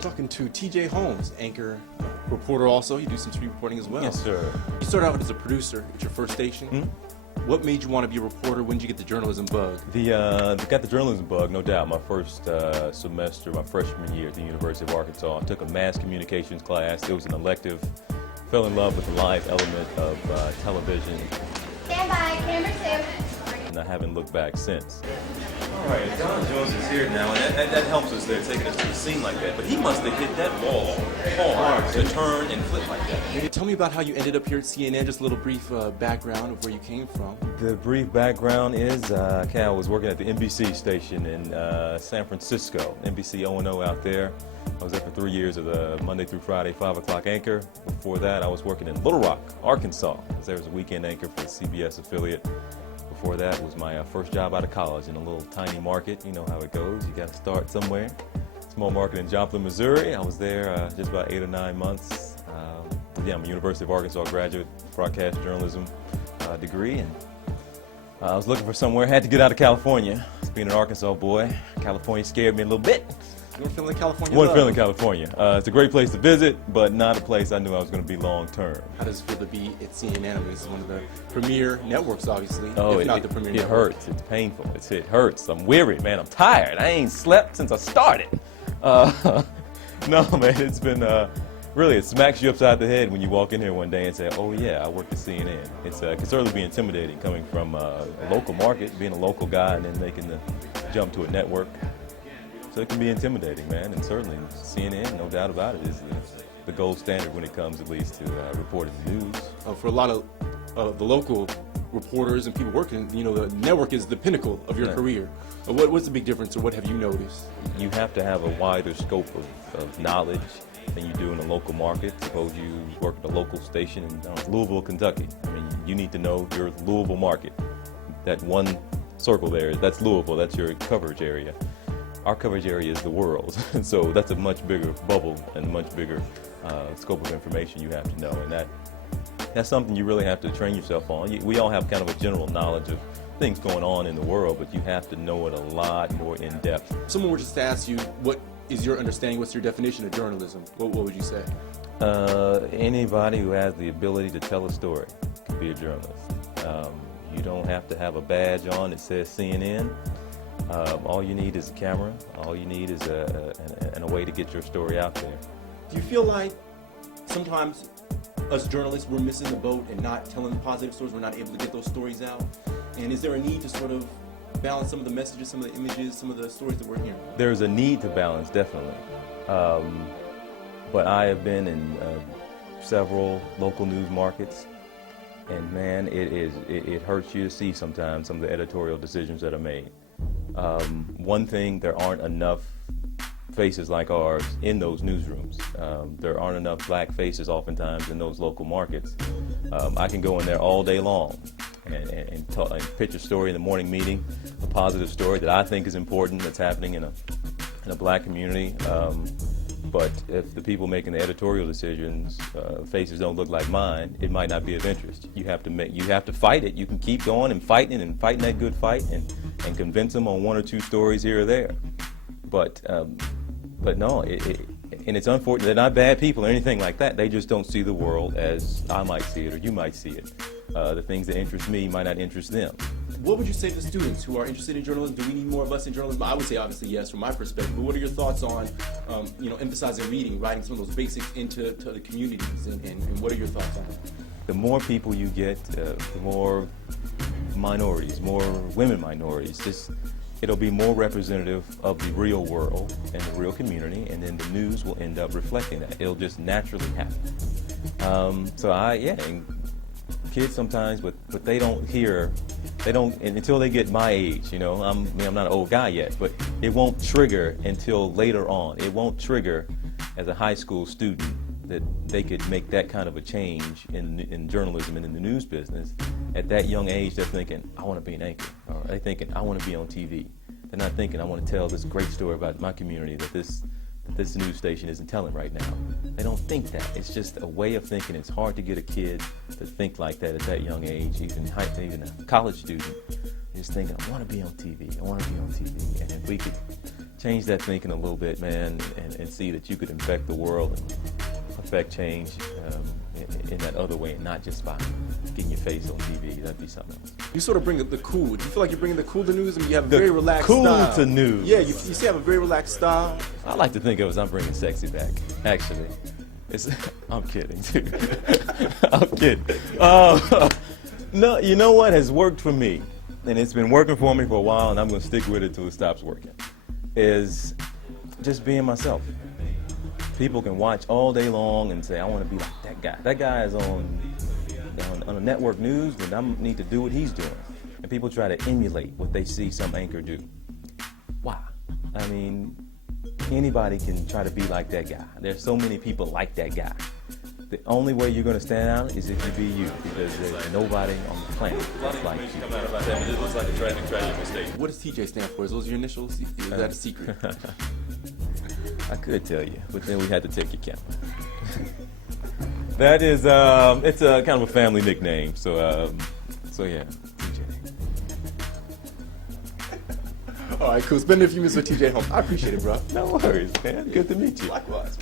Talking to TJ Holmes, anchor, reporter also. You do some street reporting as well. Yes, sir. You started out as a producer at your first station. Mm-hmm. What made you want to be a reporter? When did you get the journalism bug? Got the journalism bug, no doubt. My first semester, my freshman year at the University of Arkansas, I took a mass communications class. It was an elective. Fell in love with the live element of television. Stand by, camera 2. And I haven't looked back since. All right, Don Jones is here now, and that helps us there, taking us to a scene like that. But he must have hit that ball hard to turn and flip like that. Maybe tell me about how you ended up here at CNN, just a little brief background of where you came from. The brief background is Cal was working at the NBC station in San Francisco, NBC O&O out there. I was there for 3 years as a Monday through Friday 5 o'clock anchor. Before that, I was working in Little Rock, Arkansas. I was there as a weekend anchor for the CBS affiliate. Before that was my first job out of college in a little tiny market. You know how it goes. You got to start somewhere. Small market in Joplin, Missouri. I was there just about 8 or 9 months. I'm a University of Arkansas graduate, broadcast journalism degree, and I was looking for somewhere. Had to get out of California. Being an Arkansas boy, California scared me a little bit. You weren't feeling California Wasn't love. feeling California. It's a great place to visit, but not a place I knew I was going to be long term. How does it feel to be at CNN? I mean, this is one of the premier networks, obviously. Oh, if not the premier it network. hurts. It's painful. It hurts. I'm weary, man. I'm tired. I ain't slept since I started. No, man, it's been really, it smacks you upside the head when you walk in here one day and say, oh yeah, I work at CNN. It can certainly be intimidating coming from a local market, being a local guy and then making the jump to a network. So it can be intimidating, man, and certainly CNN, no doubt about it, is the gold standard when it comes at least to reporting the news. For a lot of the local reporters and people working, you know, the network is the pinnacle of your career. What's the big difference, or what have you noticed? You have to have a wider scope of knowledge than you do in a local market. Suppose you work at a local station in Louisville, Kentucky. I mean, you need to know your Louisville market. That one circle there, that's Louisville, that's your coverage area. Our coverage area is the world, so that's a much bigger bubble and a much bigger scope of information you have to know, and that's something you really have to train yourself on. We all have kind of a general knowledge of things going on in the world, but you have to know it a lot more in depth. If someone were just to ask you, what is your understanding, what's your definition of journalism, what would you say? Anybody who has the ability to tell a story can be a journalist. You don't have to have a badge on that says CNN. All you need is a camera. All you need is a way to get your story out there. Do you feel like sometimes us journalists, we're missing the boat and not telling the positive stories, we're not able to get those stories out? And is there a need to sort of balance some of the messages, some of the images, some of the stories that we're hearing? There's a need to balance, definitely. But I have been in several local news markets, and man, it hurts you to see sometimes some of the editorial decisions that are made. One thing, there aren't enough faces like ours in those newsrooms. There aren't enough black faces oftentimes in those local markets. I can go in there all day long and pitch a story in the morning meeting, a positive story that I think is important that's happening in a black community. But if the people making the editorial decisions faces don't look like mine, it might not be of interest. You have to fight it. You can keep going and fighting that good fight and convince them on one or two stories here or there. But no, and it's unfortunate. They're not bad people or anything like that. They just don't see the world as I might see it or you might see it. The things that interest me might not interest them. What would you say to students who are interested in journalism? Do we need more of us in journalism? I would say obviously yes from my perspective, but what are your thoughts on emphasizing reading, writing some of those basics into the communities, and what are your thoughts on that? The more people you get, the more minorities, more women minorities, it'll be more representative of the real world and the real community, and then the news will end up reflecting that. It'll just naturally happen. And kids sometimes, but they don't hear, until they get my age, you know, I'm not an old guy yet, but it won't trigger until later on. It won't trigger as a high school student that they could make that kind of a change in journalism and in the news business. At that young age, they're thinking, I want to be an anchor, or they're thinking, I want to be on TV. They're not thinking, I want to tell this great story about my community that this news station isn't telling right now. They don't think that. It's just a way of thinking. It's hard to get a kid to think like that at that young age, even a college student. Just thinking, I want to be on TV. I want to be on TV. And if we could change that thinking a little bit, man, and see that you could infect the world and affect change in that other way, and not just by getting your face on TV. That'd be something else. You sort of bring the cool. Do you feel like you're bringing the cool to news? I mean, you have a very relaxed cool style. to news. Yeah, you see, you have a very relaxed style. I like to think of it as I'm bringing sexy back. Actually, I'm kidding, dude. I'm kidding. No, you know what has worked for me, and it's been working for me for a while, and I'm going to stick with it till it stops working, is just being myself. People can watch all day long and say, I want to be like that guy. That guy is on a network news, then I need to do what he's doing. And people try to emulate what they see some anchor do. Why? I mean, anybody can try to be like that guy. There's so many people like that guy. The only way you're going to stand out is if you be you, because there's nobody on the planet that's like you. It looks like a tragic mistake. What does TJ stand for? Is those your initials? Is that a secret? I could tell you, but then we had to take your camera. That is, it's a kind of a family nickname, so yeah, TJ. All right, cool. Spending a few minutes with TJ Holmes. I appreciate it, bro. No worries, man. Good to meet you. Likewise.